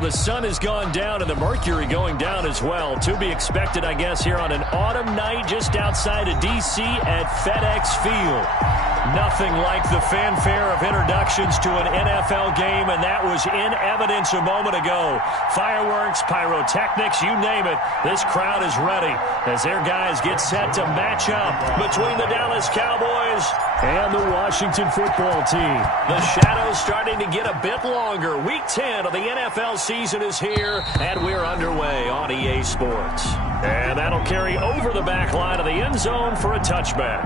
the sun has gone down and the mercury going down as well. To be expected, I guess, here on an autumn night just outside of D.C. at FedEx Field. Nothing like the fanfare of introductions to an NFL game, and that was in evidence a moment ago. Fireworks, pyrotechnics, you name it. This crowd is ready as their guys get set to match up between the Dallas Cowboys and the Washington football team. The shadow's starting to get a bit longer. Week 10 of the NFL season is here, and we're underway on EA Sports. And that'll carry over the back line of the end zone for a touchback.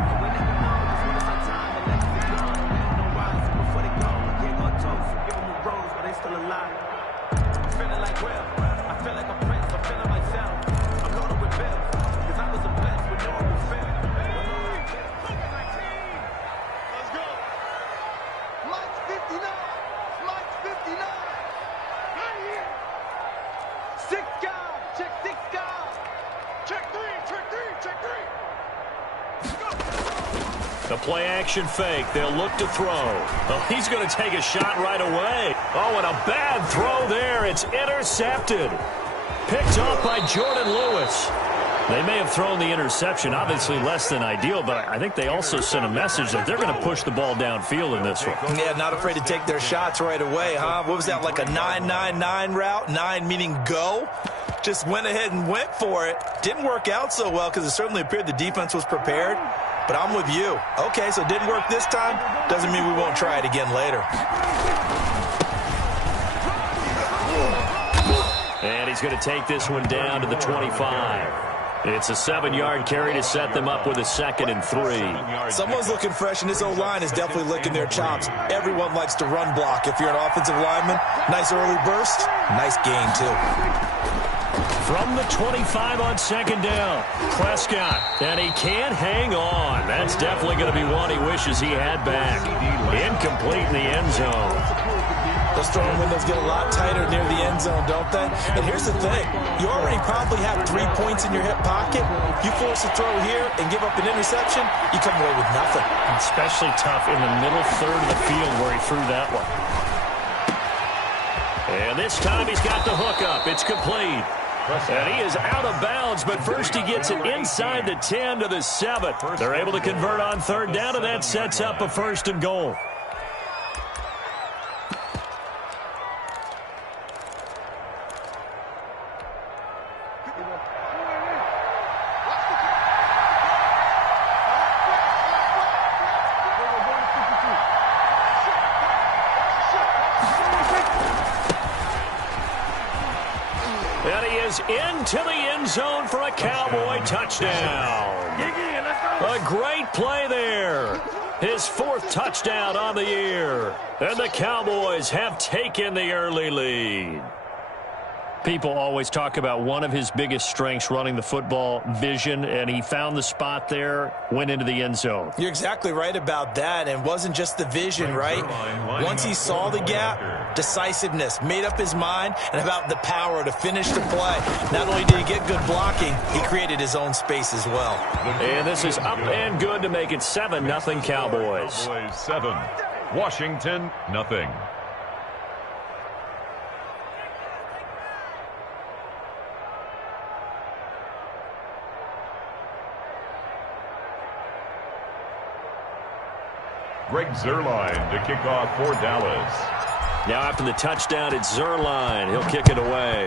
The play-action fake. They'll look to throw. Oh, he's going to take a shot right away. Oh, and a bad throw there. It's intercepted. Picked off by Jordan Lewis. They may have thrown the interception, obviously less than ideal, but I think they also sent a message that they're going to push the ball downfield in this one. Yeah, not afraid to take their shots right away, huh? What was that, like a 9-9-9 route? 9 meaning go? Just went ahead and went for it. Didn't work out so well because it certainly appeared the defense was prepared. But I'm with you. Okay, so it didn't work this time. Doesn't mean we won't try it again later. And he's going to take this one down to the 25. It's a 7-yard carry to set them up with a 2nd and 3. Someone's looking fresh, and this O-line is definitely licking their chops. Everyone likes to run block. If you're an offensive lineman, nice early burst, nice gain, too. From the 25 on 2nd down, Prescott, and he can't hang on. That's definitely going to be one he wishes he had back. Incomplete in the end zone. Those throwing windows get a lot tighter near the end zone, don't they? And here's the thing. You already probably have 3 points in your hip pocket. You force a throw here and give up an interception, you come away with nothing. Especially tough in the middle third of the field where he threw that one. And this time he's got the hook up. It's complete. And he is out of bounds, but first he gets it inside the 10 to the 7. They're able to convert on 3rd down, and that sets up a 1st and goal. Into the end zone for a Cowboy touchdown. A great play there. His 4th touchdown on the year. And the Cowboys have taken the early lead. People always talk about one of his biggest strengths running the football, vision, and he found the spot there, went into the end zone. You're exactly right about that, and it wasn't just the vision, right? Once he saw the gap, decisiveness, made up his mind, and about the power to finish the play. Not only did he get good blocking, he created his own space as well. And this is up and good to make it 7-0 Cowboys. 7, Washington, nothing. Greg Zuerlein to kick off for Dallas. Now after the touchdown, it's Zuerlein. He'll kick it away.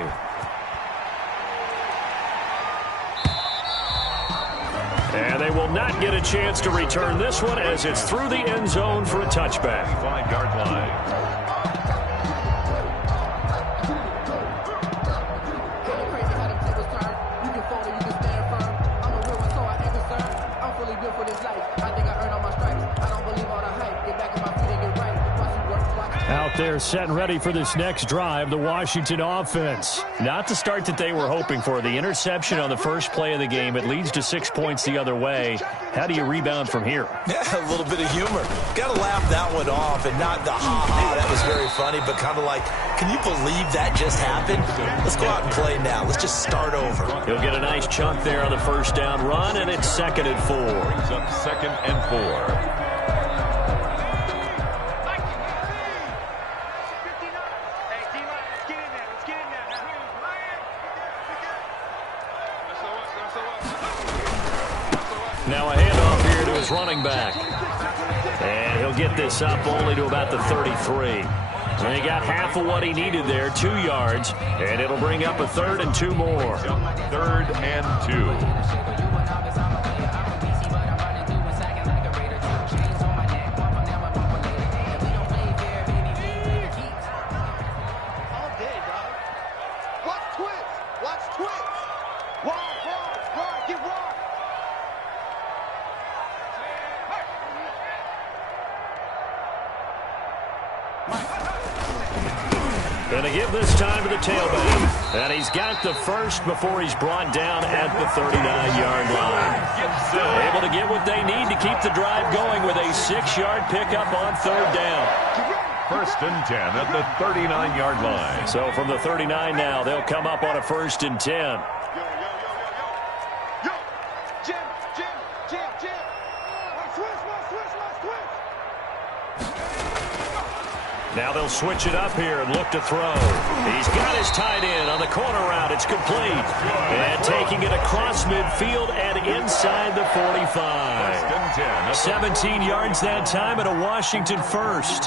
And they will not get a chance to return this one as it's through the end zone for a touchback. 5-yard line. Out there set and ready for this next drive, the Washington offense. Not the start that they were hoping for. The interception on the first play of the game, it leads to 6 points the other way. How do you rebound from here? Yeah, a little bit of humor. Got to laugh that one off and not the ha-ha. That was very funny, but kind of like, can you believe that just happened? Let's go out and play now. Let's just start over. He'll get a nice chunk there on the first down run, and it's 2nd and 4. Brings up 2nd and 4. Now a handoff here to his running back. And he'll get this up only to about the 33. And he got half of what he needed there, 2 yards. And it'll bring up a 3rd and 2 more. 3rd and 2. Going to give this time to the tailback. And he's got the first before he's brought down at the 39-yard line. Able to get what they need to keep the drive going with a 6-yard pickup on 3rd down. 1st and 10 at the 39-yard line. So from the 39 now, they'll come up on a 1st and 10. Now they'll switch it up here and look to throw. He's got his tight end on the corner route. It's complete. And taking it across midfield and inside the 45. 17 yards that time and a Washington first.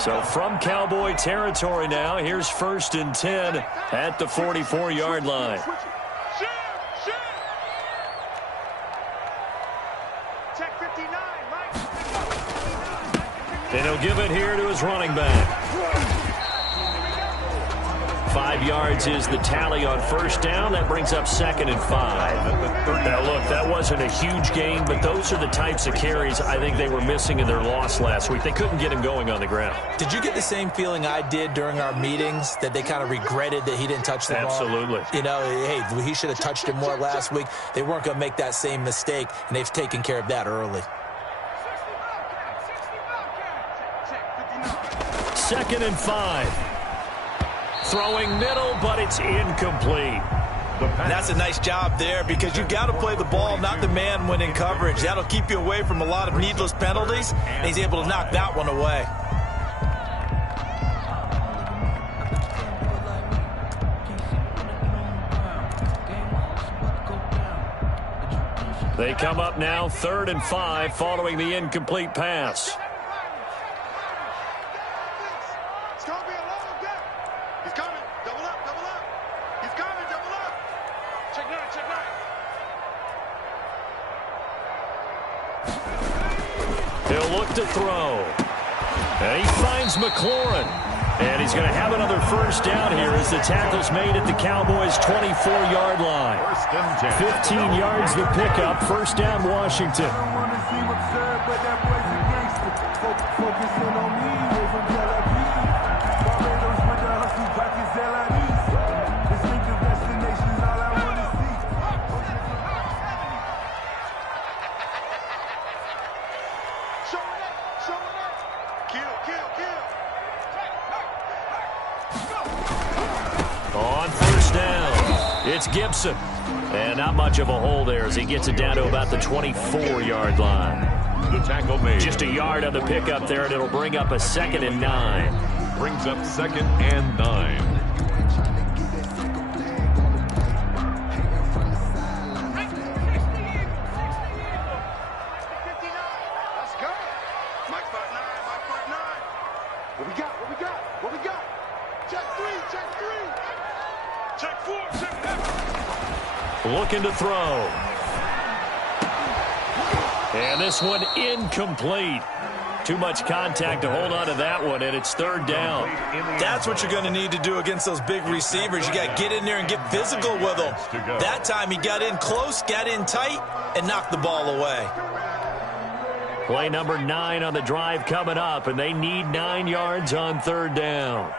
So from Cowboy territory now, here's 1st and 10 at the 44-yard line. And he'll give it here to his running back. 5 yards is the tally on 1st down. That brings up 2nd and 5. Now, look, that wasn't a huge gain, but those are the types of carries I think they were missing in their loss last week. They couldn't get him going on the ground. Did you get the same feeling I did during our meetings, that they kind of regretted that he didn't touch the ball? Absolutely. You know, hey, he should have touched it more last week. They weren't going to make that same mistake, and they've taken care of that early. 2nd and 5. Throwing middle, but it's incomplete. That's a nice job there, because you got to play the ball, not the man when in coverage. That'll keep you away from a lot of needless penalties, and he's able to knock that one away. They come up now 3rd and 5 following the incomplete pass. He'll look to throw. And he finds McLaurin. And he's going to have another 1st down here as the tackle's made at the Cowboys' 24-yard line. 15 yards the pickup. 1st down, Washington. On 1st down, it's Gibson. And not much of a hole there as he gets it down to about the 24-yard line. The tackle made. Just a yard on the pickup there, and it'll bring up a 2nd and 9. Brings up 2nd and 9. Looking to throw. And this one incomplete. Too much contact to hold on to that one, and it's 3rd down. That's what you're going to need to do against those big receivers. You got to get in there and get physical with them. That time he got in close, got in tight, and knocked the ball away. Play number 9 on the drive coming up, and they need 9 yards on 3rd down.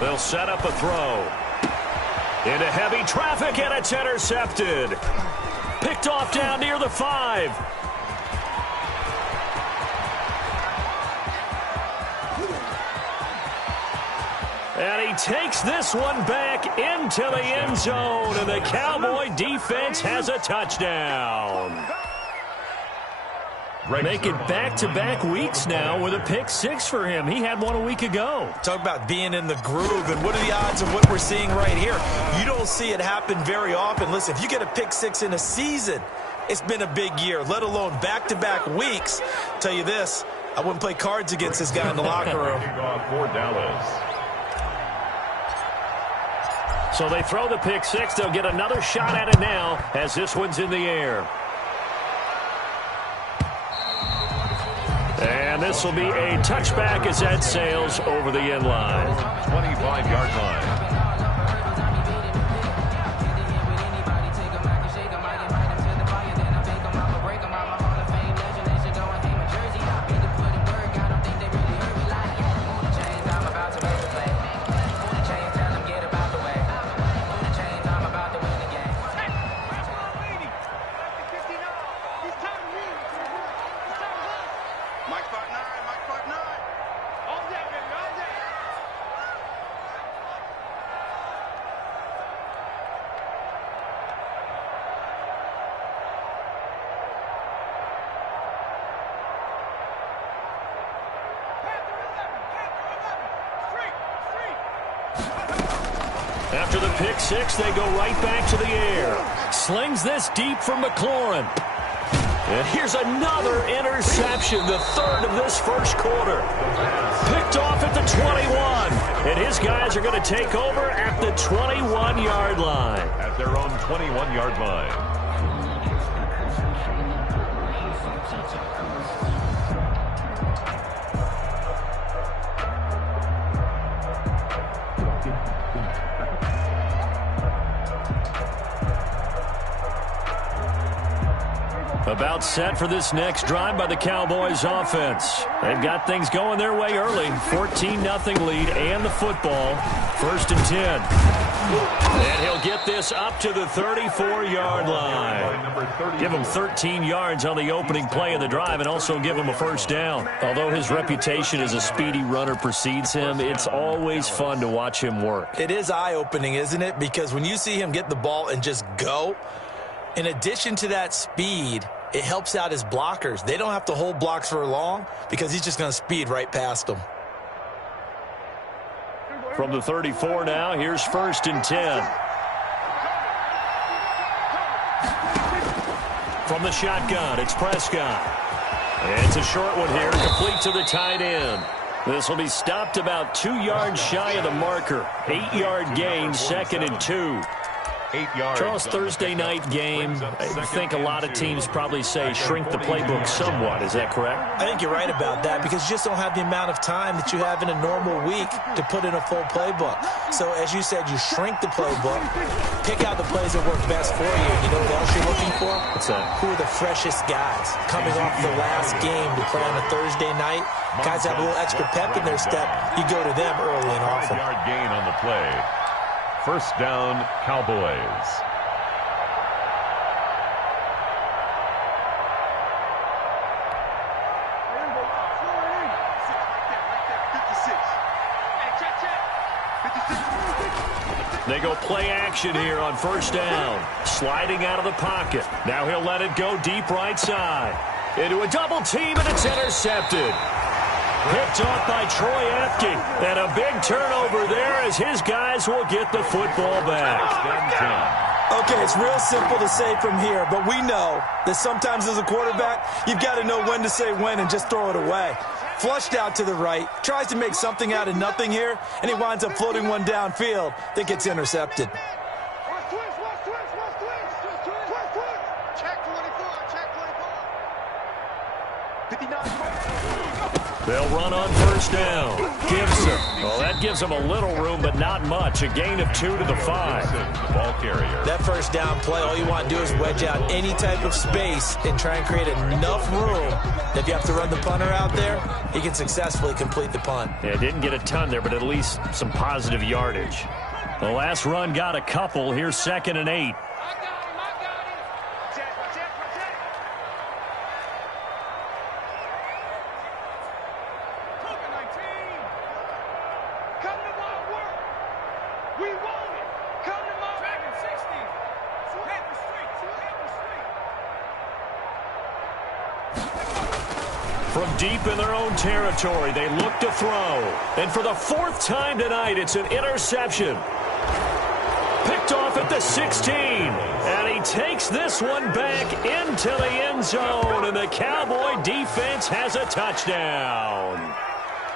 They'll set up a throw. Into heavy traffic, and it's intercepted. Picked off down near the 5. he takes this one back into the end zone, and the Cowboy defense has a touchdown. Making back-to-back weeks now with a pick-6 for him. He had one a week ago. Talk about being in the groove, and what are the odds of what we're seeing right here? You don't see it happen very often. Listen, if you get a pick-6 in a season, it's been a big year, let alone back-to-back weeks. Tell you this, I wouldn't play cards against this guy in the locker room. For Dallas. So they throw the pick-6. They'll get another shot at it now as this one's in the air. And this will be a touchback as that sails over the end line. 25-yard line. After the pick-6, they go right back to the air. Slings this deep from McLaurin. And here's another interception, the third of this first quarter. Picked off at the 21. And his guys are going to take over at the 21-yard line. At their own 21-yard line. About set for this next drive by the Cowboys offense. They've got things going their way early. 14-0 lead and the football. 1st and 10. And he'll get this up to the 34-yard line. Give him 13 yards on the opening play of the drive and also give him a first down. Although his reputation as a speedy runner precedes him, it's always fun to watch him work. It is eye-opening, isn't it? Because when you see him get the ball and just go, in addition to that speed, it helps out his blockers. They don't have to hold blocks for long because he's just going to speed right past them. From the 34 now, here's 1st and 10. From the shotgun, it's Prescott. And it's a short one here, complete to the tight end. This will be stopped about 2 yards shy of the marker. 8-yard gain, 2nd and 2. 8 yards. Charles, Thursday night game, I think a lot of teams probably say shrink the playbook somewhat. Is that correct? I think you're right about that because you just don't have the amount of time that you have in a normal week to put in a full playbook. So, as you said, you shrink the playbook, pick out the plays that work best for you. You know what else you're looking for? What's that? Who are the freshest guys coming off the last game to play on a Thursday night? Guys have a little extra pep in their step. You go to them early and often. 5-yard gain on the play. First down, Cowboys. They go play action here on 1st down. Sliding out of the pocket. Now he'll let it go deep right side. Into a double team, and it's intercepted. Picked off by Troy Apke. And a big turnover there as his guys will get the football back. Okay, it's real simple to say from here, but we know that sometimes as a quarterback, you've got to know when to say when and just throw it away. Flushed out to the right, tries to make something out of nothing here, and he winds up floating one downfield that gets intercepted. They'll run on 1st down. Gibson. Well, that gives them a little room, but not much. A gain of 2 to the 5. The ball carrier. That 1st down play, all you want to do is wedge out any type of space and try and create enough room that if you have to run the punter out there, he can successfully complete the punt. Yeah, didn't get a ton there, but at least some positive yardage. The last run got a couple. Here's 2nd and 8. From deep in their own territory, they look to throw. And for the 4th time tonight, it's an interception. Picked off at the 16. And he takes this one back into the end zone. And the Cowboy defense has a touchdown.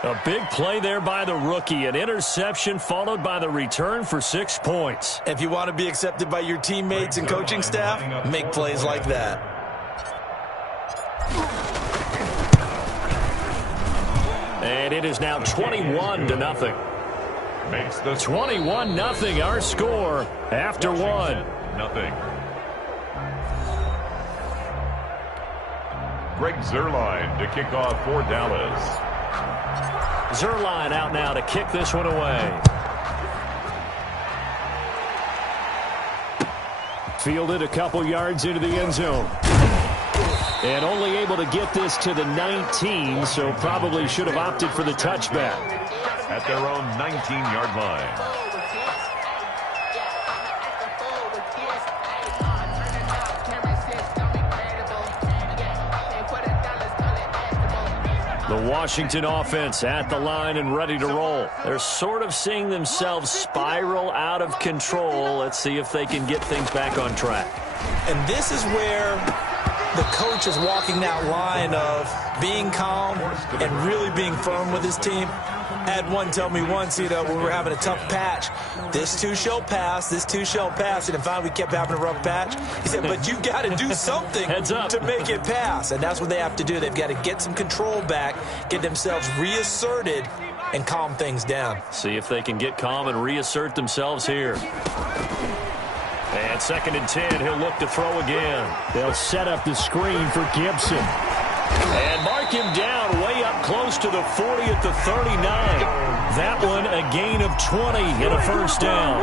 A big play there by the rookie. An interception followed by the return for 6 points. If you want to be accepted by your teammates and coaching staff, make plays like that. And it is now 21-0. Makes the 21-0 our score after one. Nothing. Greg Zuerlein to kick off for Dallas. Zuerlein out now to kick this one away. Fielded a couple yards into the end zone. And only able to get this to the 19, so probably should have opted for the touchback. At their own 19-yard line. The Washington offense at the line and ready to roll. They're sort of seeing themselves spiral out of control. Let's see if they can get things back on track. And this is where the coach is walking that line of being calm and really being firm with his team. I had one tell me once, when we were having a tough patch, this too shall pass, this too shall pass. And finally we kept having a rough patch. He said, but you got to do something to make it pass. And that's what they have to do. They've got to get some control back, get themselves reasserted, and calm things down. See if they can get calm and reassert themselves here. And 2nd and 10, he'll look to throw again. They'll set up the screen for Gibson. And mark him down way up close to the 40 at the 39. That one a gain of 20 and a first down.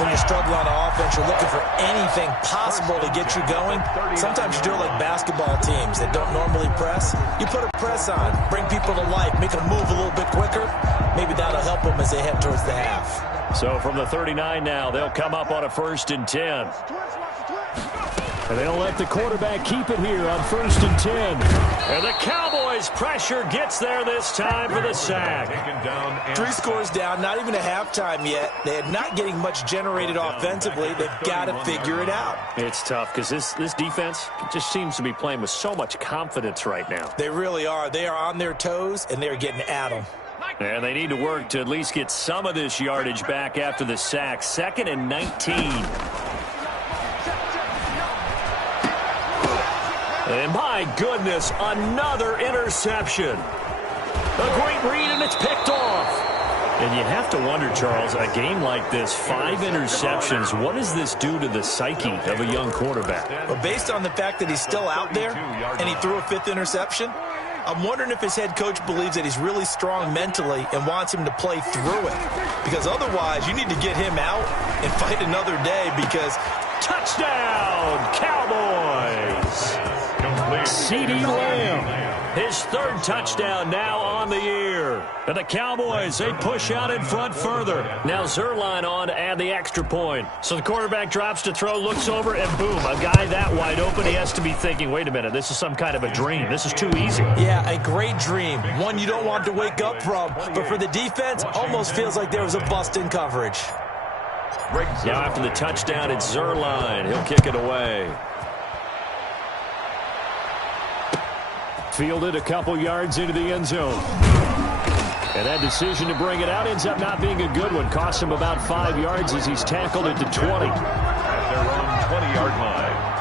When you struggle on offense, you're looking for anything possible to get you going. Sometimes you do it like basketball teams that don't normally press. You put a press on, bring people to life, make them move a little bit quicker. Maybe that'll help them as they head towards the half. So from the 39 now, they'll come up on a 1st and 10. And they'll let the quarterback keep it here on 1st and 10. And the Cowboys' pressure gets there this time for the sack. 3 scores down, not even a halftime yet. They're not getting much generated offensively. They've got to figure it out. It's tough because this defense just seems to be playing with so much confidence right now. They really are. They are on their toes, and they're getting at them. And they need to work to at least get some of this yardage back after the sack. 2nd and 19. And my goodness, another interception. A great read, and it's picked off. And you have to wonder, Charles, a game like this, 5 interceptions, what does this do to the psyche of a young quarterback? Well, based on the fact that he's still out there and he threw a 5th interception, I'm wondering if his head coach believes that he's really strong mentally and wants him to play through it. Because otherwise, you need to get him out and fight another day because... Touchdown, Cowboys! CeeDee Lamb, his 3rd touchdown now on the year. And the Cowboys, they push out in front further. Now Zuerlein on to add the extra point. So the quarterback drops to throw, looks over, and boom, a guy that wide open, he has to be thinking, wait a minute, this is some kind of a dream. This is too easy. Yeah, a great dream. One you don't want to wake up from. But for the defense, almost feels like there was a bust in coverage. Now after the touchdown, it's Zuerlein. He'll kick it away. Fielded a couple yards into the end zone. And that decision to bring it out ends up not being a good one. Cost him about 5 yards as he's tackled at the 20. At their own 20-yard line.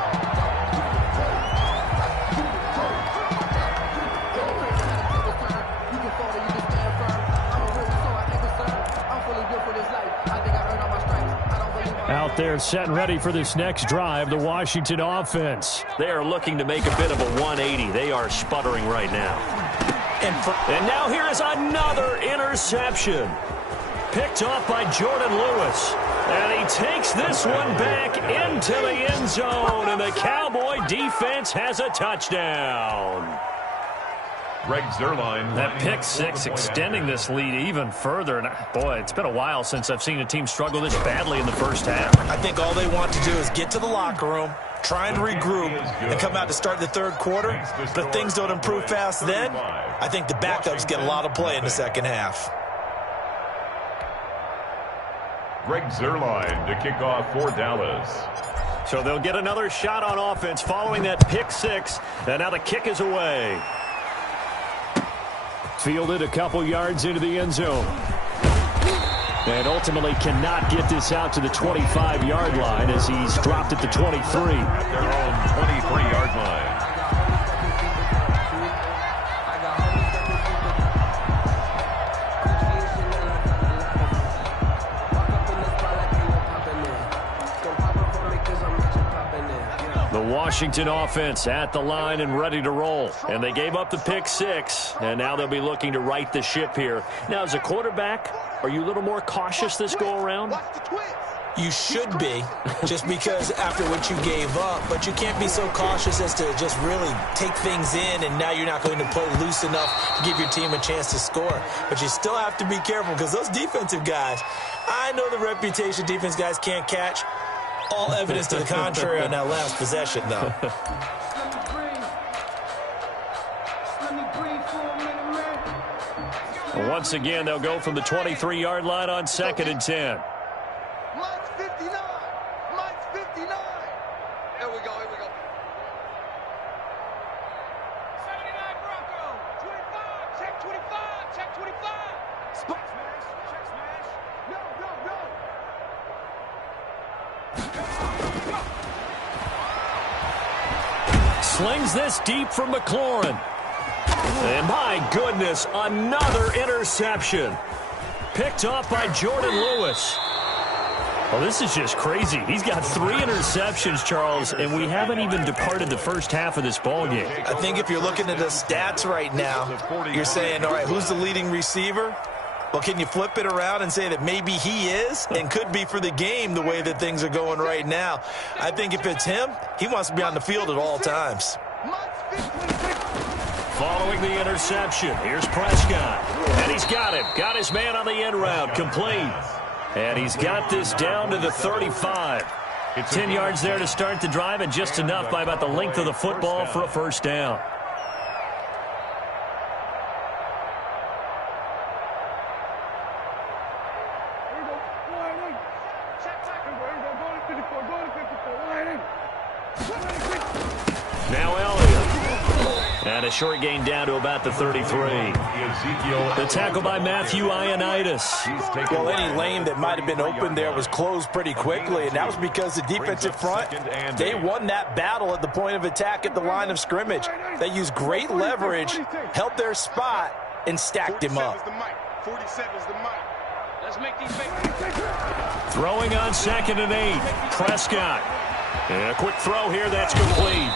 Out there set and ready for this next drive, the Washington offense. They are looking to make a bit of a 180. They are sputtering right now. And now here is another interception. Picked off by Jordan Lewis. And he takes this one back into the end zone. And the Cowboy defense has a touchdown. Greg Zuerlein. That pick 6 extending this lead even further. And boy, it's been a while since I've seen a team struggle this badly in the first half. I think all they want to do is get to the locker room, try and regroup, and come out to start the third quarter, but things don't improve fast then, I think the backups get a lot of play in the second half. Greg Zuerlein to kick off for Dallas. So they'll get another shot on offense following that pick six, and now the kick is away. Fielded a couple yards into the end zone. And ultimately cannot get this out to the 25-yard line as he's dropped at the 23. At their own 23-yard line. The Washington offense at the line and ready to roll. And they gave up the pick six, and now they'll be looking to right the ship here. Now, as a quarterback, are you a little more cautious this go-around? You should be, just because after what you gave up, but you can't be so cautious as to just really take things in, and now you're not going to play loose enough to give your team a chance to score. But you still have to be careful, because those defensive guys, I know the reputation defense guys can't catch. All evidence to the contrary on that last possession, though. Once again, they'll go from the 23-yard line on 2nd and 10. Mine's 59. Mine's 59. Here we go. 79 Bronco. 25. Check 25. Check 25. Spot smash. Check smash. No. Slings this deep from McLaurin. And my goodness, another interception. Picked off by Jordan Lewis. Well, this is just crazy. He's got 3 interceptions, Charles, and we haven't even departed the first half of this ballgame. I think if you're looking at the stats right now, you're saying, all right, who's the leading receiver? Well, can you flip it around and say that maybe he is and could be for the game the way that things are going right now? I think if it's him, he wants to be on the field at all times. Following the interception, here's Prescott. And he's got it. Got his man on the end route, complete. And he's got this down to the 35. 10 yards there to start the drive, and just enough by about the length of the football for a first down. Now Elliott. And a short gain down to about the 33. The tackle by Matthew Ioannidis. Well, any lane that might have been open there was closed pretty quickly, and that was because the defensive front, they won that battle at the point of attack at the line of scrimmage. They used great leverage, held their spot, and stacked him up. 47's the mic. Let's make these Throwing on 2nd and 8. Prescott. And a quick throw here, that's complete.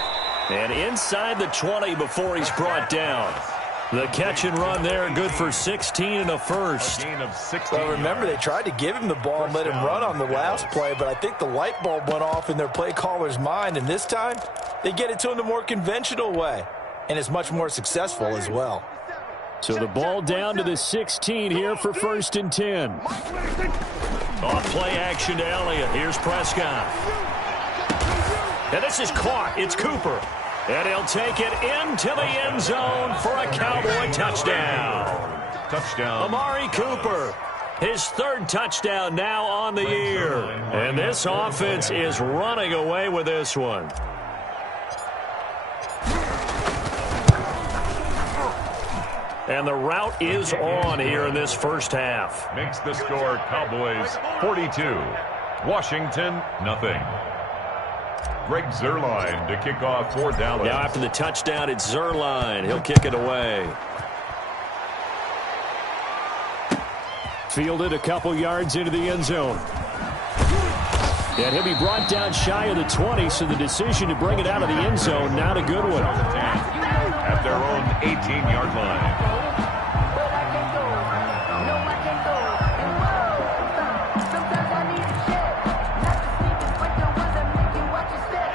And inside the 20 before he's brought down. The catch and run there, good for 16 and a first. Well, remember, they tried to give him the ball and let him run on the last play, but I think the light bulb went off in their play caller's mind, and this time they get it to him the more conventional way, and it's much more successful as well. So the ball down to the 16 here for 1st and 10. Off play action to Elliott. Here's Prescott. And this is caught. It's Cooper. And he'll take it into the end zone for a Cowboy touchdown. Touchdown. Amari Cooper. His 3rd touchdown now on the year. And this offense is running away with this one. And the route is on here in this first half. Makes the score Cowboys 42. Washington, nothing. Greg Zuerlein to kick off for Dallas. Now after the touchdown, it's Zuerlein. He'll kick it away. Fielded a couple yards into the end zone. And he'll be brought down shy of the 20, so the decision to bring it out of the end zone, not a good one. At their own 18-yard line.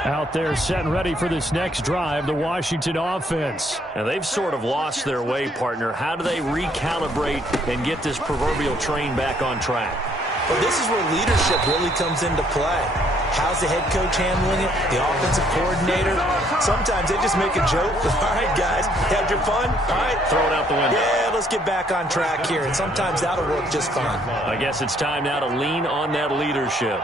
Out there set and ready for this next drive, the Washington offense. And they've sort of lost their way, partner. How do they recalibrate and get this proverbial train back on track? Well, this is where leadership really comes into play. How's the head coach handling it? The offensive coordinator? Sometimes they just make a joke. All right, guys, had your fun? All right. Throw it out the window. Yeah, let's get back on track here, and sometimes that'll work just fine. I guess it's time now to lean on that leadership.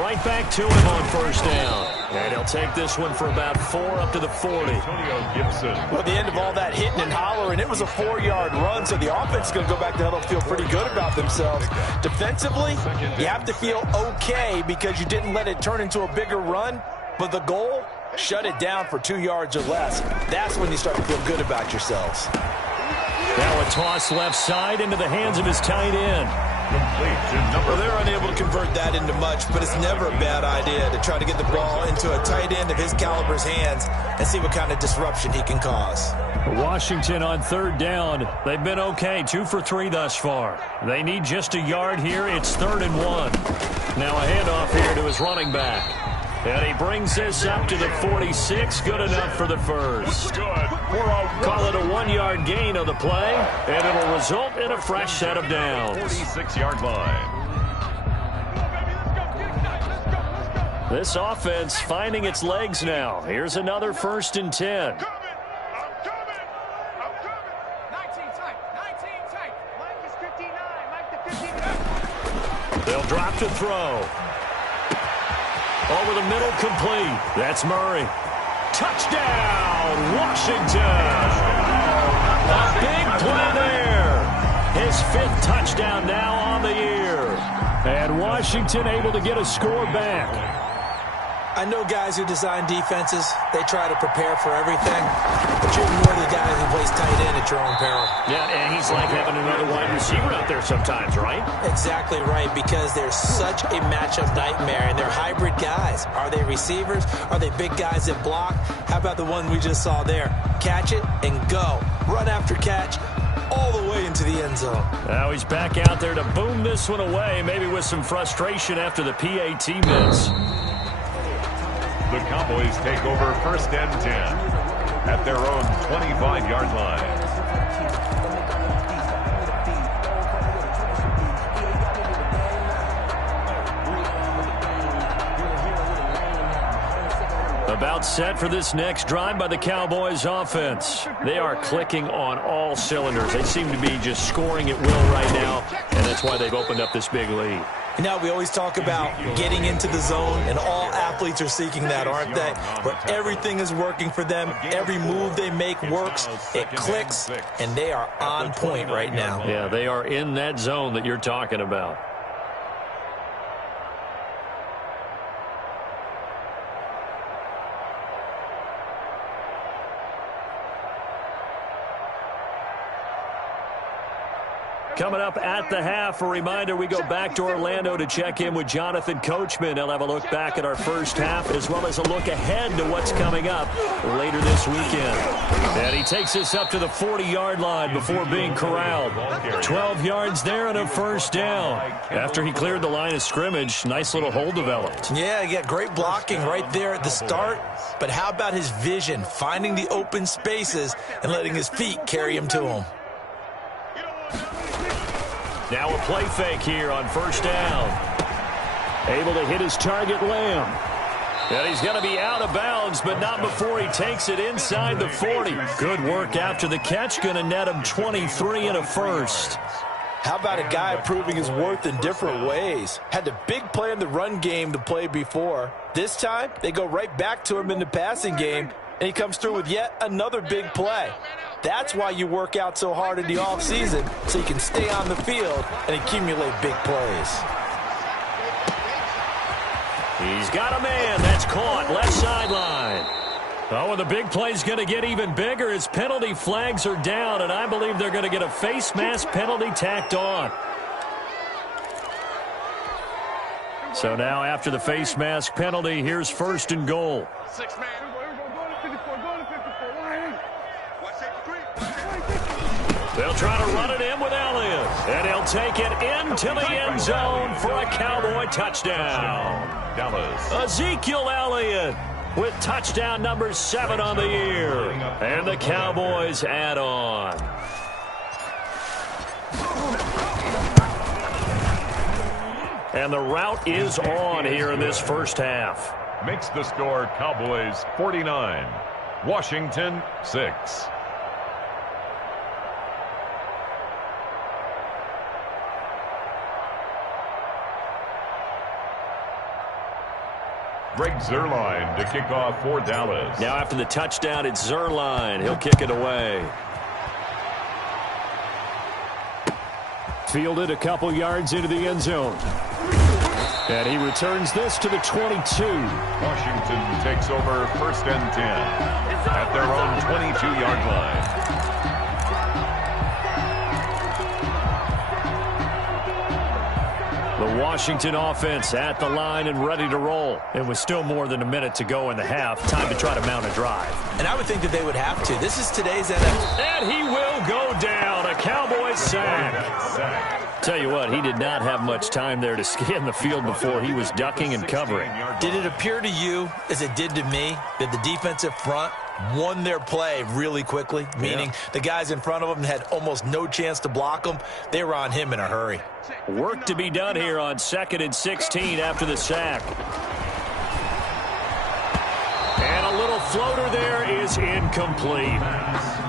Right back to him on first down. And he'll take this one for about 4 up to the 40. Well, at the end of all that hitting and hollering, it was a 4-yard run, so the offense is going to go back to huddle, feel pretty good about themselves. Defensively, you have to feel okay because you didn't let it turn into a bigger run, but the goal, shut it down for 2 yards or less. That's when you start to feel good about yourselves. Now a toss left side into the hands of his tight end. Well, they're unable to convert that into much, but it's never a bad idea to try to get the ball into a tight end of his caliber's hands and see what kind of disruption he can cause. Washington on third down. They've been okay, 2 for 3 thus far. They need just a yard here. It's 3rd and 1. Now a handoff here to his running back. And he brings this up to the 46. Good enough for the first. Call it a 1-yard gain on the play, and it'll result in a fresh set of downs. 46-yard line. This offense finding its legs now. Here's another 1st and 10. I'm coming. 19 tight. 19 tight. Mike is 59. Mike the 59. They'll drop to throw. Over the middle, complete. That's Murray. Touchdown, Washington. A big play there. His 5th touchdown now on the year. And Washington able to get a score back. I know guys who design defenses, they try to prepare for everything, but you're more the guy who plays tight end at your own peril. Yeah, and he's like having another wide receiver out there sometimes, right? Exactly right, because they're such a matchup nightmare, and they're hybrid guys. Are they receivers? Are they big guys that block? How about the one we just saw there? Catch it and go. Run after catch all the way into the end zone. Now he's back out there to boom this one away, maybe with some frustration after the PAT miss. The Cowboys take over 1st and 10 at their own 25-yard line. About set for this next drive by the Cowboys offense. They are clicking on all cylinders. They seem to be just scoring at will right now, and that's why they've opened up this big lead. You know, we always talk about getting into the zone, and all athletes are seeking that, aren't they? Where everything is working for them, every move they make works, it clicks, and they are on point right now. Yeah, they are in that zone that you're talking about. Coming up at the half, a reminder, we go back to Orlando to check in with Jonathan Coachman. He'll have a look back at our first half as well as a look ahead to what's coming up later this weekend. And he takes us up to the 40-yard line before being corralled. 12 yards there and a 1st down. After he cleared the line of scrimmage, nice little hole developed. Yeah, he got great blocking right there at the start. But how about his vision, finding the open spaces and letting his feet carry him to him? Now a play fake here on 1st down. Able to hit his target, Lamb. And he's going to be out of bounds, but not before he takes it inside the 40. Good work after the catch. Going to net him 23 and a 1st. How about a guy proving his worth in different ways? Had the big play in the run game to play before. This time, they go right back to him in the passing game, and he comes through with yet another big play. That's why you work out so hard in the offseason, so you can stay on the field and accumulate big plays. He's got a man. That's caught. Left sideline. Oh, and the big play's going to get even bigger as penalty flags are down, and I believe they're going to get a face mask penalty tacked on. So now after the face mask penalty, here's 1st and goal. 6 man. They'll try to run it in with Elliott. And he'll take it into the end zone for a Cowboy touchdown. Dallas. Ezekiel Elliott with touchdown number 7 on the year. And the Cowboys add on. And the route is on here in this first half. Makes the score Cowboys 49, Washington 6. Greg Zuerlein to kick off for Dallas. Now after the touchdown, it's Zuerlein. He'll kick it away. Fielded a couple yards into the end zone. And he returns this to the 22. Washington takes over 1st and 10 at their own 22-yard line. The Washington offense at the line and ready to roll. It was still more than a minute to go in the half. Time to try to mount a drive. And I would think that they would have to. This is today's NFL. And he will go down. A Cowboys sack. Tell you what, he did not have much time there to scan the field before he was ducking and covering. Did it appear to you, as it did to me, that the defensive front won their play really quickly? Meaning the guys in front of them had almost no chance to block them. They were on him in a hurry. Work to be done here on 2nd and 16 after the sack. And a little floater there is incomplete.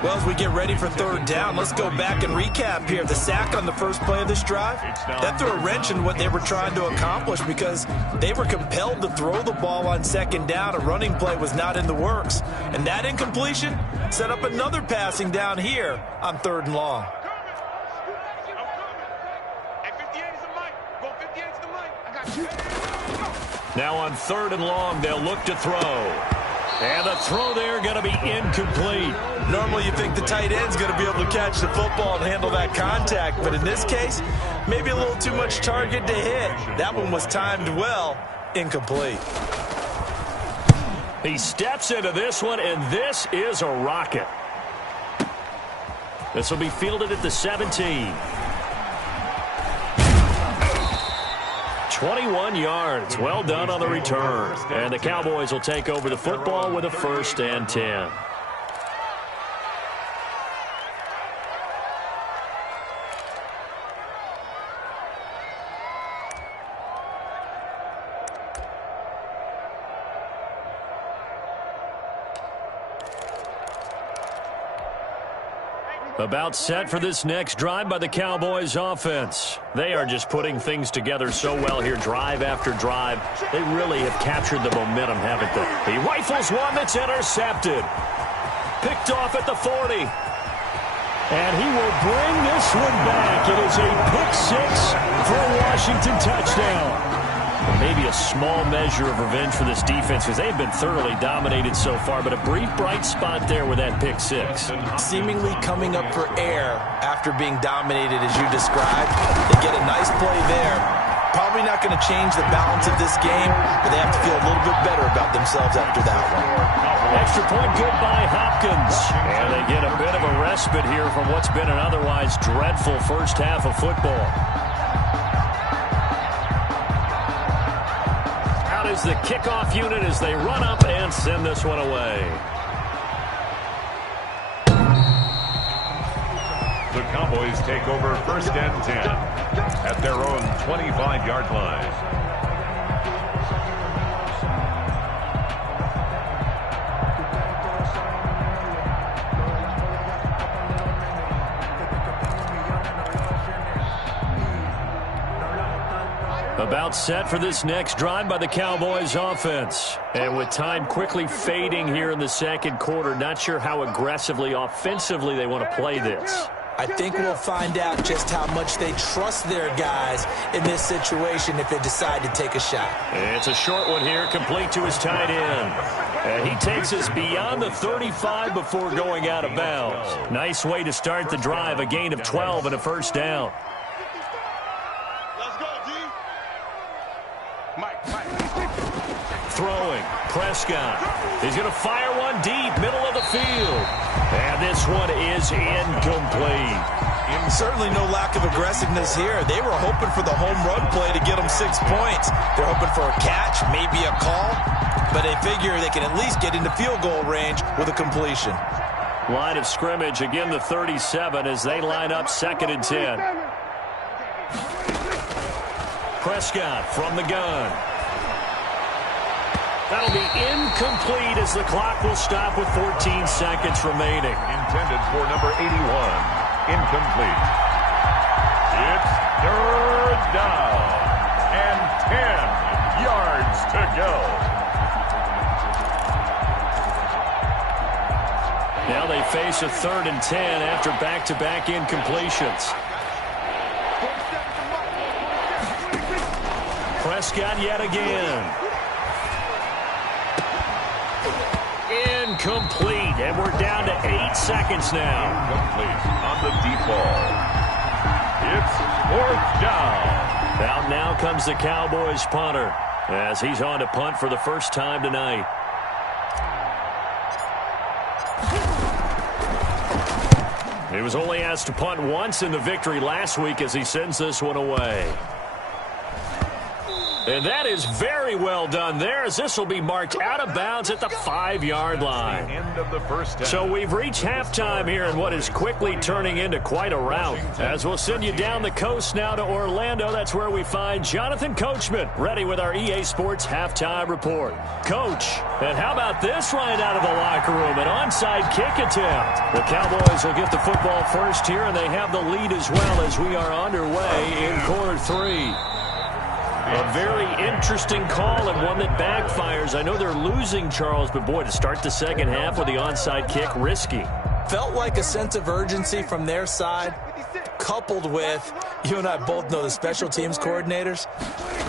Well, as we get ready for 3rd down, let's go back and recap here. The sack on the first play of this drive, that threw a wrench in what they were trying to accomplish because they were compelled to throw the ball on 2nd down. A running play was not in the works. And that incompletion set up another passing down here on 3rd and long. Now on 3rd and long, they'll look to throw. And the throw there going to be incomplete. Normally you think the tight end's going to be able to catch the football and handle that contact. But in this case, maybe a little too much target to hit. That one was timed well. Incomplete. He steps into this one, and this is a rocket. This will be fielded at the 17. 21 yards. Well done on the return. And the Cowboys will take over the football with a 1st and 10. About set for this next drive by the Cowboys offense. They are just putting things together so well here, drive after drive. They really have captured the momentum, haven't they? He rifles one that's intercepted. Picked off at the 40. And he will bring this one back. It is a pick 6 for a Washington touchdown. Maybe a small measure of revenge for this defense because they've been thoroughly dominated so far, but a brief bright spot there with that pick 6. Seemingly coming up for air after being dominated as you described. They get a nice play there. Probably not going to change the balance of this game, but they have to feel a little bit better about themselves after that one. Extra point good by Hopkins. And they get a bit of a respite here from what's been an otherwise dreadful first half of football. Is the kickoff unit as they run up and send this one away. The Cowboys take over 1st and 10 at their own 25-yard line. About set for this next drive by the Cowboys offense. And with time quickly fading here in the 2nd quarter, not sure how aggressively, offensively they want to play this. I think we'll find out just how much they trust their guys in this situation if they decide to take a shot. It's a short one here, complete to his tight end. And he takes us beyond the 35 before going out of bounds. Nice way to start the drive, a gain of 12 and a 1st down. Throwing, Prescott. He's going to fire one deep, middle of the field. And this one is incomplete. Certainly no lack of aggressiveness here. They were hoping for the home run play to get them 6 points. They're hoping for a catch, maybe a call, but they figure they can at least get into field goal range with a completion. Line of scrimmage, again the 37 as they line up 2nd and 10. Prescott from the gun. That'll be incomplete as the clock will stop with 14 seconds remaining. Intended for number 81. Incomplete. It's third down and 10 yards to go. Now they face a 3rd and 10 after back-to-back incompletions. Prescott yet again. Incomplete, and we're down to 8 seconds now. Incomplete on the deep ball. It's 4th down. Now comes the Cowboys punter as he's on to punt for the first time tonight. He was only asked to punt once in the victory last week as he sends this one away. And that is very well done there, as this will be marked out of bounds at the 5-yard line. End of the first half. So we've reached halftime here in what is quickly turning into quite a rout. As we'll send you down the coast now to Orlando, that's where we find Jonathan Coachman, ready with our EA Sports halftime report. Coach, and how about this right out of the locker room, an onside kick attempt. The Cowboys will get the football first here, and they have the lead as well as we are underway in quarter 3. A very interesting call and one that backfires. I know they're losing, Charles, but boy, to start the second half with the onside kick, risky. Felt like a sense of urgency from their side, coupled with, you and I both know the special teams coordinators,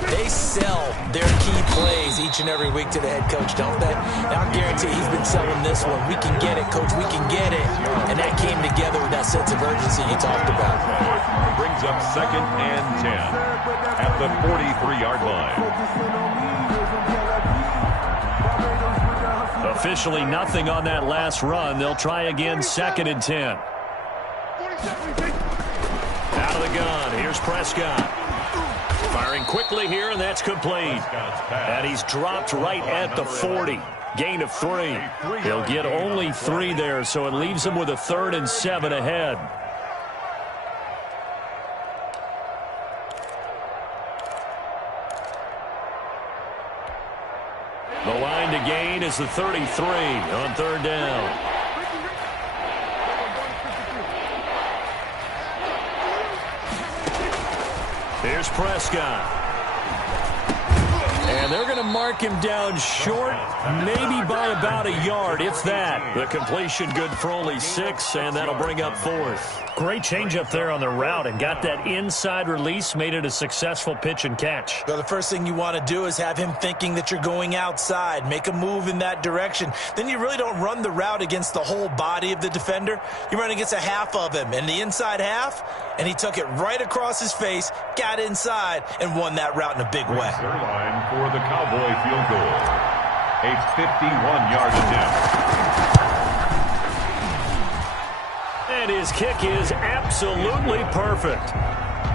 they sell their key plays each and every week to the head coach, don't they? Now, I guarantee he's been selling this one. We can get it, coach, we can get it. And that came together with that sense of urgency you talked about. Brings up 2nd and 10 at the 43-yard line. Officially nothing on that last run. They'll try again, 2nd and 10. Out of the gun, here's Prescott. Firing quickly here, and that's complete. And he's dropped right at the 40. Gain of 3. He'll get only 3 there, so it leaves him with a 3rd and 7 ahead. The line to gain is the 33 on 3rd down. Here's Prescott. And they're going to mark him down short, maybe by about a yard, if that. The completion good for only 6, and that'll bring up 4th. Great change up there on the route and got that inside release, made it a successful pitch and catch. Well, the first thing you want to do is have him thinking that you're going outside, make a move in that direction. Then you really don't run the route against the whole body of the defender. You run against a half of him, and the inside half, and he took it right across his face, got inside, and won that route in a big way. Line for the Cowboy field goal. A 51-yard attempt. And his kick is absolutely perfect.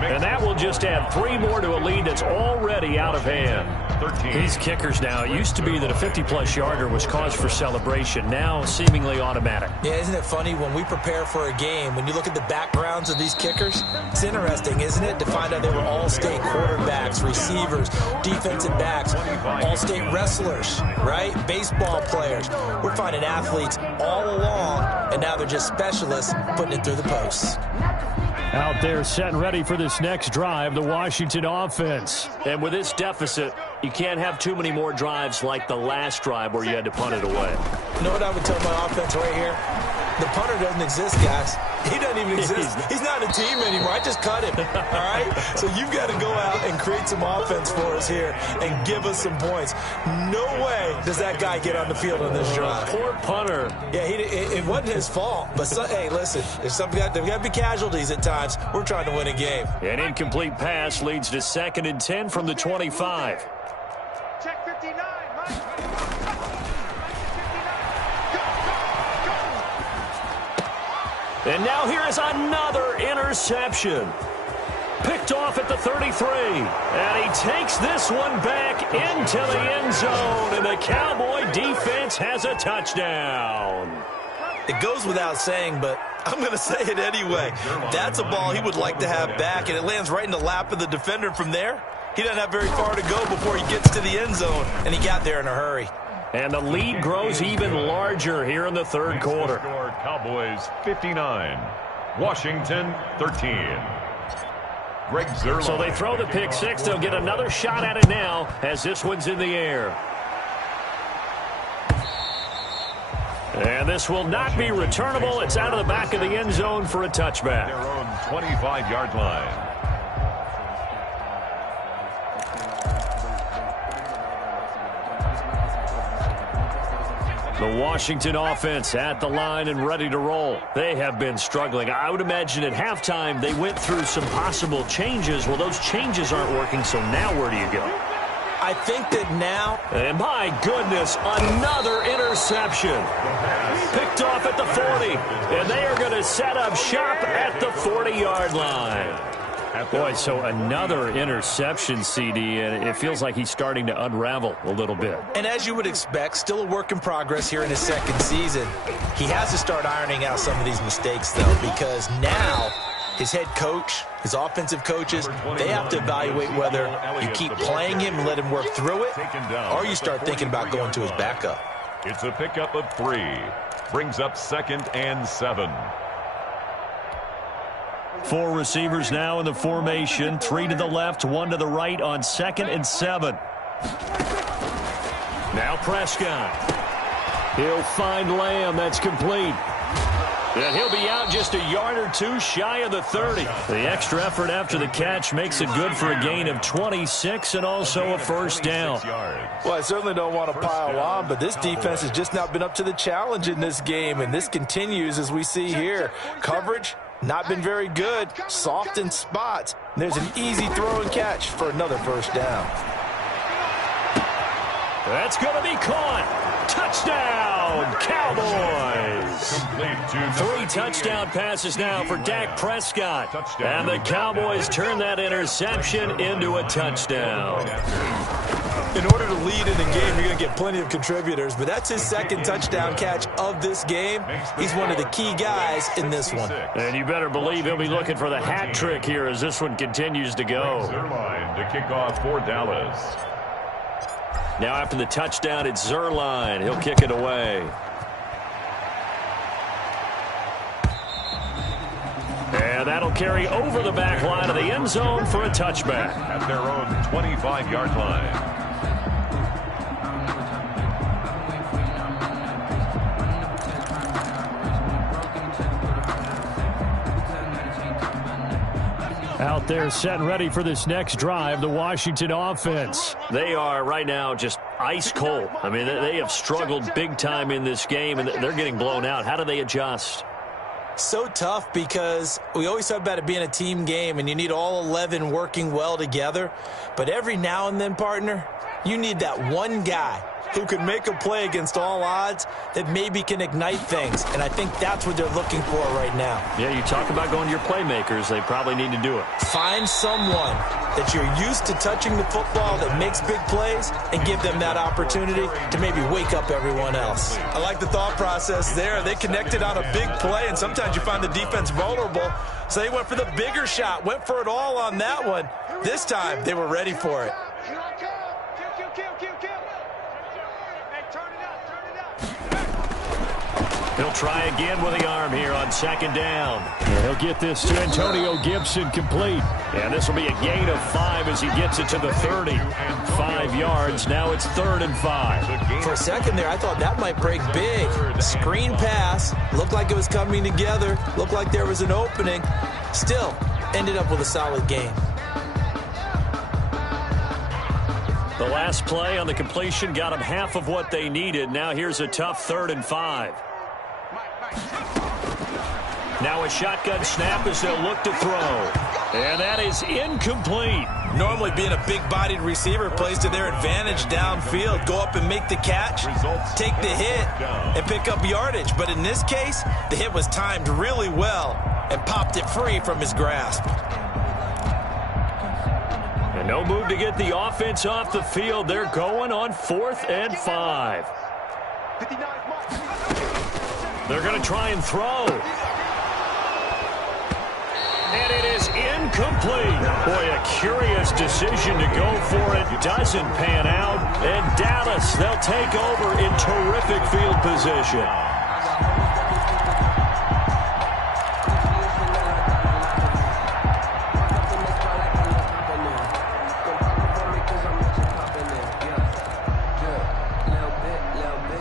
And that will just add 3 more to a lead that's already out of hand. 13. These kickers now, it used to be that a 50-plus yarder was cause for celebration. Now seemingly automatic. Yeah, isn't it funny when we prepare for a game, when you look at the backgrounds of these kickers, it's interesting, isn't it, to find out they were all-state quarterbacks, receivers, defensive backs, all-state wrestlers, right? Baseball players. We're finding athletes all along, and now they're just specialists putting it through the posts. Out there set and ready for this next drive, the Washington offense. And with this deficit, you can't have too many more drives like the last drive where you had to punt it away. You know what I would tell my offense right here? The punter doesn't exist, guys. He doesn't even exist. He's not a team anymore. I just cut him, all right? So you've got to go out and create some offense for us here and give us some points. No way does that guy get on the field on this drive. Poor punter. Yeah, it wasn't his fault. But, hey, listen, there's got to be casualties at times. We're trying to win a game. An incomplete pass leads to 2nd and 10 from the 25. Check 59, Mike. And now here is another interception. Picked off at the 33. And he takes this one back into the end zone. And the Cowboy defense has a touchdown. It goes without saying, but I'm going to say it anyway. That's a ball he would like to have back, and it lands right in the lap of the defender from there. He doesn't have very far to go before he gets to the end zone, and he got there in a hurry. And the lead grows even larger here in the third quarter. Score, Cowboys 59, Washington 13. Greg Zerline. So they throw the pick six. They'll get another shot at it now as this one's in the air. And this will not be returnable. It's out of the back of the end zone for a touchback. Their own 25-yard line. The Washington offense at the line and ready to roll. They have been struggling. I would imagine at halftime they went through some possible changes. Well, those changes aren't working, so now where do you go? I think that now... And my goodness, another interception. Picked off at the 40. And they are going to set up shop at the 40-yard line. Boy, so another interception, CD, and it feels like he's starting to unravel a little bit. And as you would expect, still a work in progress here in his second season. He has to start ironing out some of these mistakes, though, because now his head coach, his offensive coaches, they have to evaluate whether you keep playing him and let him work through it, or you start thinking about going to his backup. It's a pickup of 3. Brings up 2nd and 7. 4 receivers now in the formation. 3 to the left, 1 to the right on 2nd and 7. Now Prescott. He'll find Lamb. That's complete. And he'll be out just a yard or 2 shy of the 30. The extra effort after the catch makes it good for a gain of 26 and also a first down. Well, I certainly don't want to pile on, but this defense has just not been up to the challenge in this game, and this continues as we see here. Coverage, not been very good, soft in spots. There's an easy throw and catch for another first down. That's going to be caught. Touchdown, Cowboys. 3 touchdown passes now for Dak Prescott. And the Cowboys turn that interception into a touchdown. In order to lead in a game, you're going to get plenty of contributors, but that's his second touchdown catch of this game. He's one of the key guys in this one. And you better believe he'll be looking for the hat trick here as this one continues to go. Zerline to kick off for Dallas. Now after the touchdown, it's Zerline. He'll kick it away. And that'll carry over the back line of the end zone for a touchback. At their own 25-yard line. Out there set and ready for this next drive, the Washington offense. They are right now just ice cold. I mean, they have struggled big time in this game, and they're getting blown out. How do they adjust? So tough because we always talk about it being a team game, and you need all 11 working well together. But every now and then, partner, you need that one guy who can make a play against all odds that maybe can ignite things. And I think that's what they're looking for right now. Yeah, you talk about going to your playmakers. They probably need to do it. Find someone that you're used to touching the football that makes big plays and give them that opportunity to maybe wake up everyone else. I like the thought process there. They connected on a big play, and sometimes you find the defense vulnerable. So they went for the bigger shot, went for it all on that one. This time, they were ready for it. He'll try again with the arm here on 2nd down. And he'll get this to Antonio Gibson complete. And this will be a gain of 5 as he gets it to the 30. 5 yards. Now it's 3rd and 5. For a second there, I thought that might break big. Screen pass. Looked like it was coming together. Looked like there was an opening. Still, ended up with a solid game. The last play on the completion got them half of what they needed. Now here's a tough 3rd and 5. Now a shotgun snap as they'll look to throw. And that is incomplete. Normally being a big-bodied receiver plays to their advantage downfield. Go up and make the catch, take the hit, and pick up yardage. But in this case, the hit was timed really well and popped it free from his grasp. And no move to get the offense off the field. They're going on 4th and 5. They're going to try and throw. And it is incomplete. Boy, a curious decision to go for it. Doesn't pan out. And Dallas, they'll take over in terrific field position.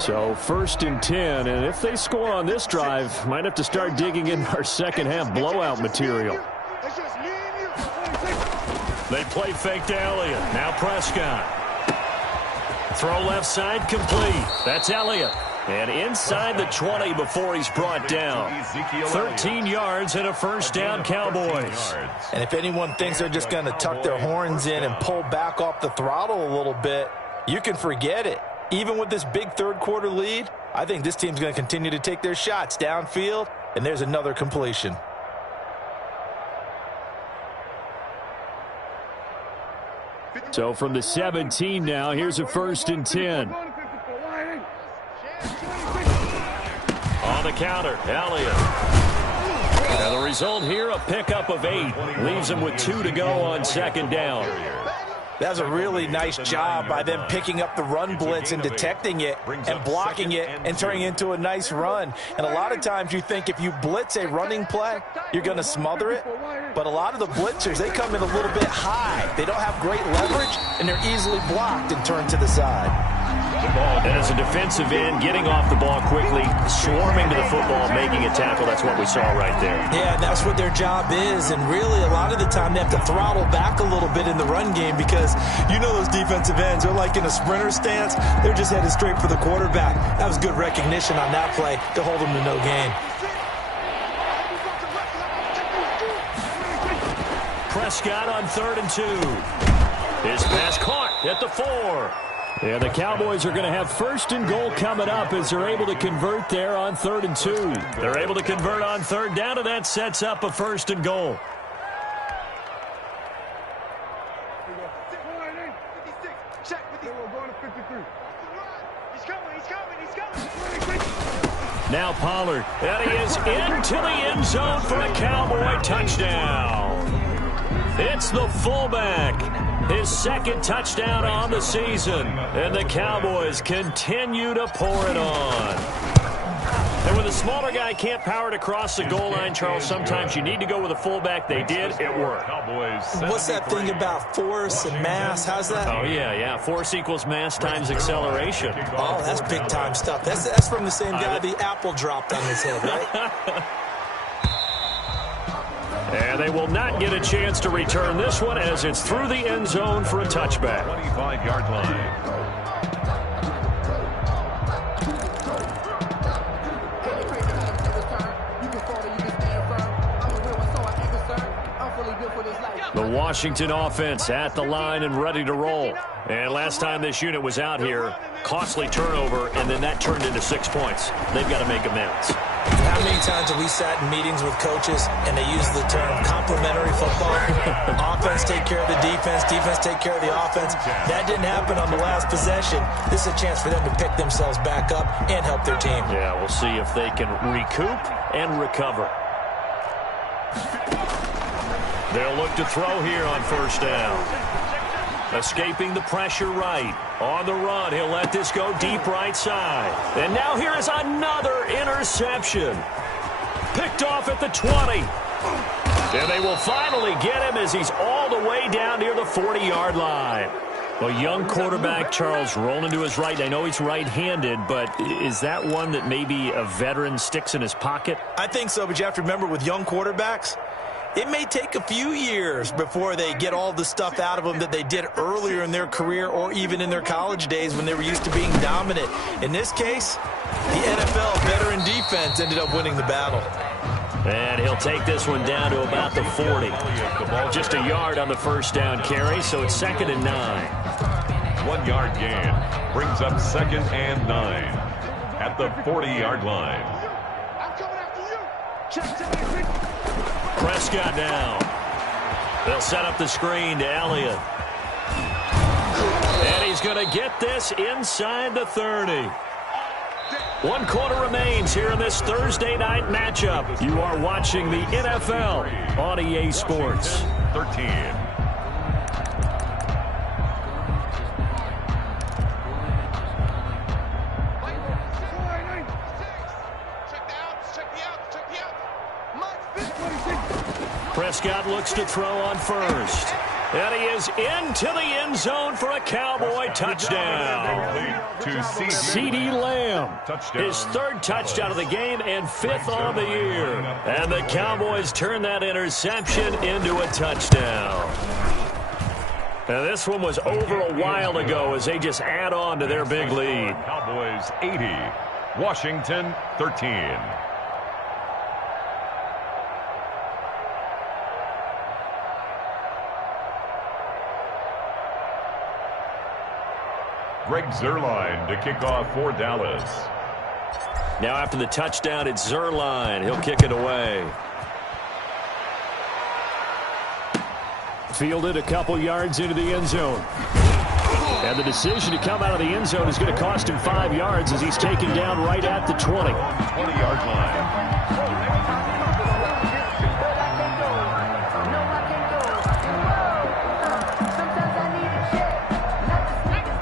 So 1st and 10, and if they score on this drive, might have to start digging in our second half blowout material. They play fake to Elliott. Now Prescott. Throw left side complete. That's Elliott. And inside the 20 before he's brought down. 13 yards and a first down, Cowboys. And if anyone thinks they're just going to tuck their horns in and pull back off the throttle a little bit, you can forget it. Even with this big third-quarter lead, I think this team's going to continue to take their shots downfield, and there's another completion. So from the 17 now, here's a 1st and 10. On the counter, Elliott. And the result here, a pickup of 8. Leaves him with 2 to go on second down. That's a really nice job by them picking up the run blitz and detecting it and blocking it and turning it into a nice run. And a lot of times you think if you blitz a running play, you're going to smother it. But a lot of the blitzers, they come in a little bit high. They don't have great leverage, and they're easily blocked and turned to the side. And as a defensive end, getting off the ball quickly, swarming to the football, making a tackle, that's what we saw right there. Yeah, and that's what their job is. And really, a lot of the time, they have to throttle back a little bit in the run game because you know those defensive ends, they're like in a sprinter stance. They're just headed straight for the quarterback. That was good recognition on that play to hold them to no gain. Prescott on 3rd and 2. His pass caught at the 4. And the Cowboys are going to have 1st and goal coming up as they're able to convert there on 3rd and 2. They're able to convert on 3rd down, and that sets up a 1st and goal. Now Pollard, and he is into the end zone for a Cowboy touchdown. It's the fullback. His 2nd touchdown on the season. And the Cowboys continue to pour it on. And when the smaller guy can't power it across the goal line, Charles, sometimes you need to go with a fullback. They did. It worked. What's that thing about force and mass? How's that? Oh, yeah. Force equals mass times acceleration. Oh, that's big-time stuff. That's from the same guy the apple dropped on his head, right? And they will not get a chance to return this one as it's through the end zone for a touchback. 25-yard line. The Washington offense at the line and ready to roll. And last time this unit was out here, costly turnover, and then that turned into 6 points. They've got to make amends. How many times have we sat in meetings with coaches and they use the term complementary football? Offense take care of the defense, defense take care of the offense. That didn't happen on the last possession. This is a chance for them to pick themselves back up and help their team. Yeah, we'll see if they can recoup and recover. They'll look to throw here on 1st down. Escaping the pressure right. On the run, he'll let this go deep right side. And now here is another interception. Picked off at the 20. And they will finally get him as he's all the way down near the 40-yard line. A young quarterback, Charles, rolling to his right. I know he's right-handed, but is that one that maybe a veteran sticks in his pocket? I think so, but you have to remember with young quarterbacks, it may take a few years before they get all the stuff out of them that they did earlier in their career or even in their college days when they were used to being dominant. In this case, the NFL veteran defense ended up winning the battle. And he'll take this one down to about the 40. Just a yard on the 1st down carry, so it's 2nd and 9. 1 yard gain brings up 2nd and 9 at the 40-yard line. I'm coming after you. Prescott now. They'll set up the screen to Elliott. And he's going to get this inside the 30. 1 quarter remains here in this Thursday night matchup. You are watching the NFL on EA Sports. 13. Prescott looks to throw on first. And he is into the end zone for a Cowboy touchdown. To CD Lamb, his 3rd touchdown of the game and 5th on the year. And the Cowboys turn that interception into a touchdown. Now this one was over a while ago as they just add on to their big lead. Cowboys 80, Washington 13. Greg Zuerlein to kick off for Dallas. Now after the touchdown, it's Zuerlein. He'll kick it away. Fielded a couple yards into the end zone. And the decision to come out of the end zone is going to cost him 5 yards as he's taken down right at the 20. 20-yard line.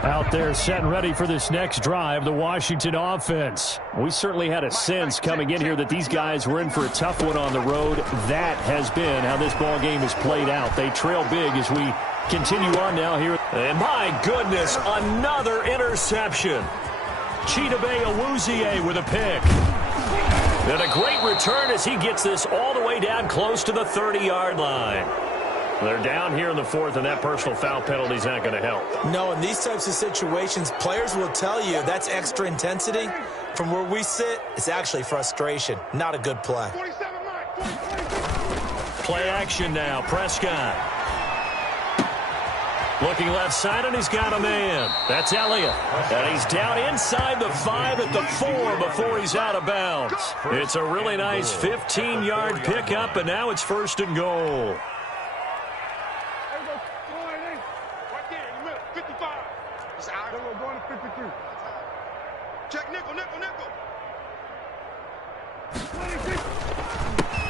Out there set and ready for this next drive, the Washington offense. We certainly had a sense coming in here that these guys were in for a tough one on the road. That has been how this ball game has played out. They trail big as we continue on now here. And my goodness, another interception. Chidobe Awuzie with a pick. And a great return as he gets this all the way down close to the 30-yard line. They're down here in the 4th, and that personal foul penalty is not going to help. No, in these types of situations, players will tell you that's extra intensity. From where we sit, it's actually frustration. Not a good play. Play action now. Prescott. Looking left side, and he's got a man. That's Elliott. And he's down inside the 5 at the 4 before he's out of bounds. It's a really nice 15-yard pickup, and now it's 1st and goal. Check nickel.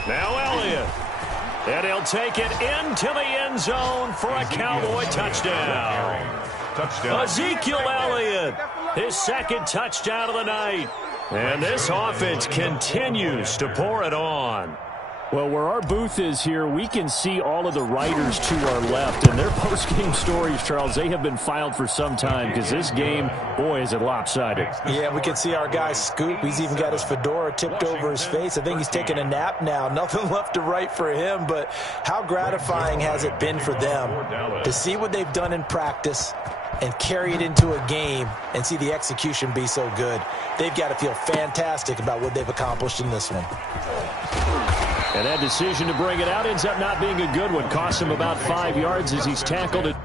Now Elliott. And he'll take it into the end zone for a Cowboy touchdown. Ezekiel Elliott, his 2nd touchdown of the night. And this offense continues to pour it on. Well, where our booth is here, we can see all of the writers to our left. And their post-game stories, Charles, they have been filed for some time because this game, boy, is it lopsided. Yeah, we can see our guy Scoop. He's even got his fedora tipped over his face. I think he's taking a nap now. Nothing left to write for him, but how gratifying has it been for them to see what they've done in practice and carry it into a game and see the execution be so good. They've got to feel fantastic about what they've accomplished in this one. And that decision to bring it out ends up not being a good one. Cost him about 5 yards as he's tackled it.